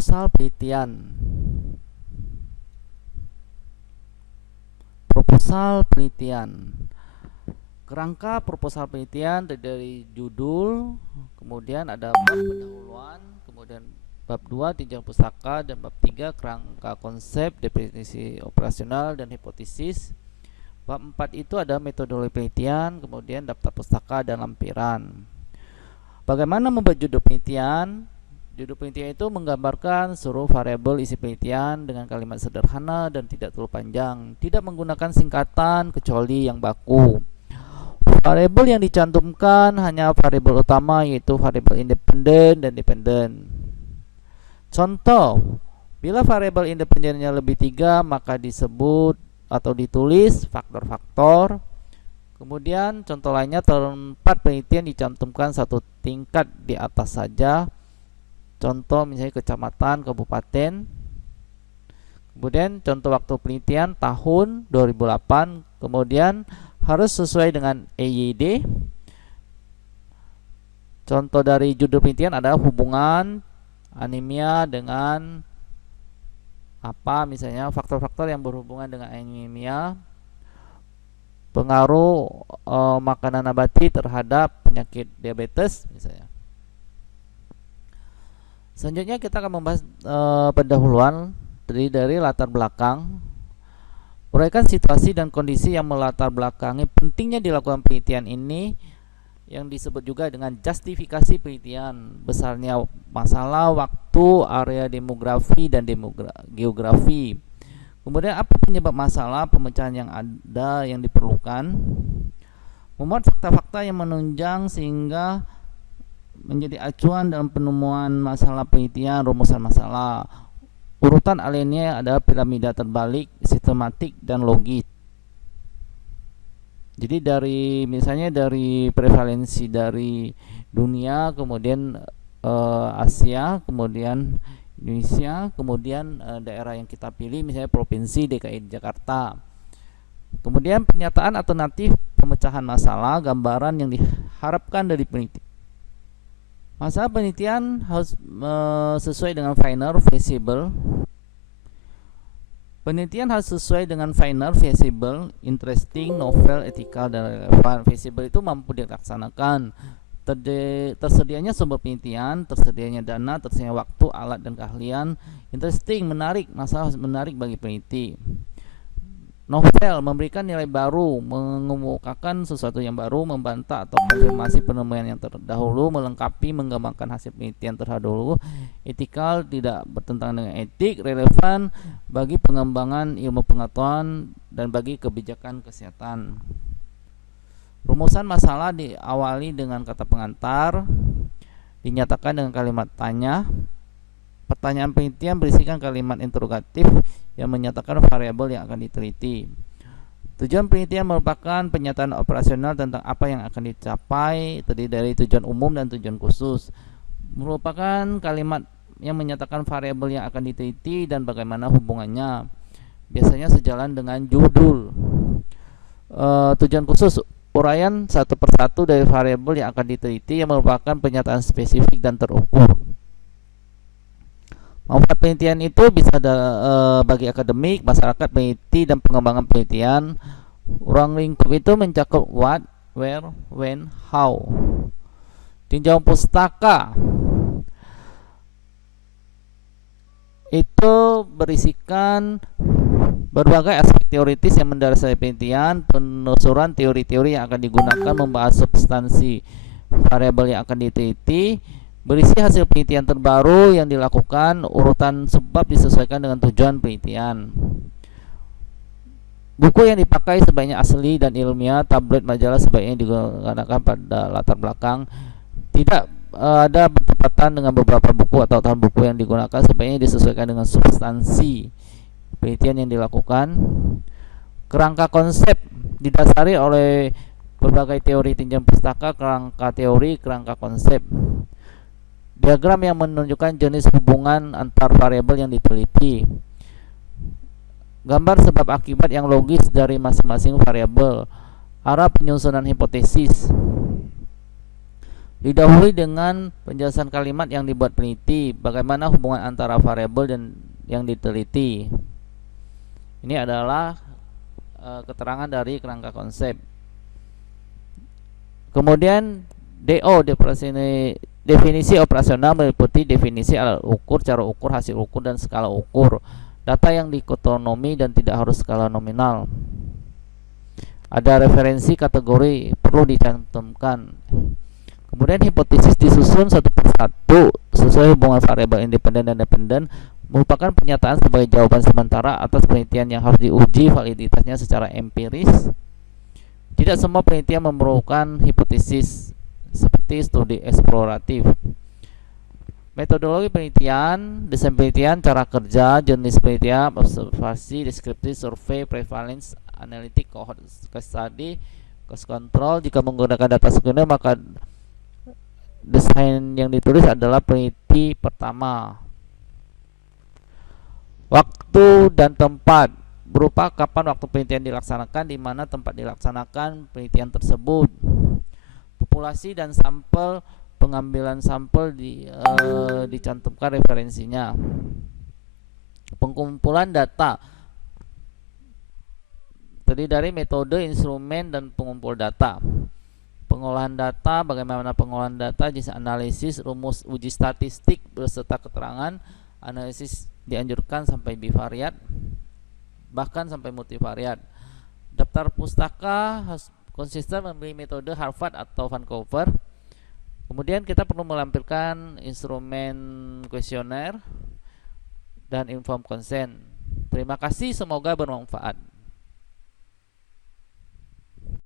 Proposal penelitian. Proposal penelitian. Kerangka proposal penelitian dari judul, kemudian ada bab pendahuluan, kemudian bab 2 tinjauan pustaka, dan bab 3 kerangka konsep, definisi operasional, dan hipotesis. Bab 4 itu ada metodologi penelitian, kemudian daftar pustaka dan lampiran. Bagaimana membuat judul penelitian? Judul penelitian itu menggambarkan seluruh variabel isi penelitian dengan kalimat sederhana dan tidak terlalu panjang, tidak menggunakan singkatan kecuali yang baku. Variabel yang dicantumkan hanya variabel utama, yaitu variabel independen dan dependen. Contoh, bila variabel independennya lebih 3, maka disebut atau ditulis faktor-faktor. Kemudian contoh lainnya, tempat penelitian dicantumkan satu tingkat di atas saja. Contoh misalnya kecamatan, kabupaten. Kemudian contoh waktu penelitian tahun 2008. Kemudian harus sesuai dengan EYD. Contoh dari judul penelitian adalah hubungan anemia dengan apa, misalnya faktor-faktor yang berhubungan dengan anemia, pengaruh makanan nabati terhadap penyakit diabetes misalnya. Selanjutnya kita akan membahas pendahuluan dari latar belakang. Uraikan situasi dan kondisi yang melatar belakangi pentingnya dilakukan penelitian ini, yang disebut juga dengan justifikasi penelitian. Besarnya masalah, waktu, area demografi, dan geografi. Kemudian apa penyebab masalah, pemecahan yang ada yang diperlukan. Memuat fakta-fakta yang menunjang sehingga menjadi acuan dalam penemuan masalah penelitian, rumusan masalah. Urutan aliennya adalah piramida terbalik, sistematik, dan logis. Jadi misalnya dari prevalensi dari dunia, kemudian Asia, kemudian Indonesia, kemudian daerah yang kita pilih misalnya provinsi DKI Jakarta. Kemudian pernyataan alternatif pemecahan masalah, gambaran yang diharapkan dari penelitian. Masalah penelitian harus sesuai dengan final, feasible. Penelitian harus sesuai dengan final, feasible, interesting, novel, ethical, dan relevan. Feasible itu mampu dilaksanakan. Tersedianya sumber penelitian, tersedianya dana, tersedianya waktu, alat, dan keahlian. Interesting, menarik, masalah harus menarik bagi peneliti. Novel, memberikan nilai baru, mengemukakan sesuatu yang baru, membantah atau konfirmasi penemuan yang terdahulu, melengkapi, mengembangkan hasil penelitian terdahulu. Ethical, tidak bertentangan dengan etik. Relevan, bagi pengembangan ilmu pengetahuan dan bagi kebijakan kesehatan. Rumusan masalah diawali dengan kata pengantar, dinyatakan dengan kalimat tanya. Pertanyaan penelitian berisikan kalimat interrogatif yang menyatakan variabel yang akan diteliti. Tujuan penelitian merupakan pernyataan operasional tentang apa yang akan dicapai, terdiri dari tujuan umum dan tujuan khusus. Merupakan kalimat yang menyatakan variabel yang akan diteliti dan bagaimana hubungannya. Biasanya sejalan dengan judul. Tujuan khusus, uraian satu persatu dari variabel yang akan diteliti yang merupakan pernyataan spesifik dan terukur. Manfaat penelitian itu bisa bagi akademik, masyarakat, peneliti, dan pengembangan penelitian. Ruang lingkup itu mencakup what, where, when, how. Tinjauan pustaka itu berisikan berbagai aspek teoritis yang mendasari penelitian, penelusuran teori-teori yang akan digunakan membahas substansi variabel yang akan diteliti, berisi hasil penelitian terbaru yang dilakukan, urutan sebab disesuaikan dengan tujuan penelitian. Buku yang dipakai sebaiknya asli dan ilmiah, tablet majalah sebaiknya digunakan pada latar belakang. Tidak ada bertepatan dengan beberapa buku atau tahun buku yang digunakan, sebaiknya disesuaikan dengan substansi penelitian yang dilakukan. Kerangka konsep didasari oleh berbagai teori tinjauan pustaka, kerangka teori, kerangka konsep. Diagram yang menunjukkan jenis hubungan antar variabel yang diteliti. Gambar sebab akibat yang logis dari masing-masing variabel. Arah penyusunan hipotesis. Didahului dengan penjelasan kalimat yang dibuat peneliti, bagaimana hubungan antara variabel dan yang diteliti. Ini adalah keterangan dari kerangka konsep. Kemudian DO, definisi operasional, meliputi definisi alat ukur, cara ukur, hasil ukur, dan skala ukur. Data yang dikotonomi dan tidak harus skala nominal. Ada referensi kategori perlu dicantumkan. Kemudian hipotesis disusun satu persatu sesuai hubungan variabel independen dan dependen, merupakan pernyataan sebagai jawaban sementara atas penelitian yang harus diuji validitasnya secara empiris. Tidak semua penelitian memerlukan hipotesis seperti studi eksploratif. Metodologi penelitian, desain penelitian, cara kerja, jenis penelitian, observasi, deskripsi, survei, prevalence, analitik, cohort study, cost control. Jika menggunakan data sekunder, maka desain yang ditulis adalah peneliti pertama. Waktu dan tempat berupa kapan waktu penelitian dilaksanakan, di mana tempat dilaksanakan penelitian tersebut. Populasi dan sampel, pengambilan sampel dicantumkan referensinya. Pengumpulan data terdiri dari metode, instrumen, dan pengumpul data. Pengolahan data, bagaimana pengolahan data, jenis analisis, rumus uji statistik beserta keterangan. Analisis dianjurkan sampai bivariat, bahkan sampai multivariat. Daftar pustaka konsisten memilih metode Harvard atau Vancouver. Kemudian kita perlu melampirkan instrumen kuesioner dan inform consent. Terima kasih, semoga bermanfaat.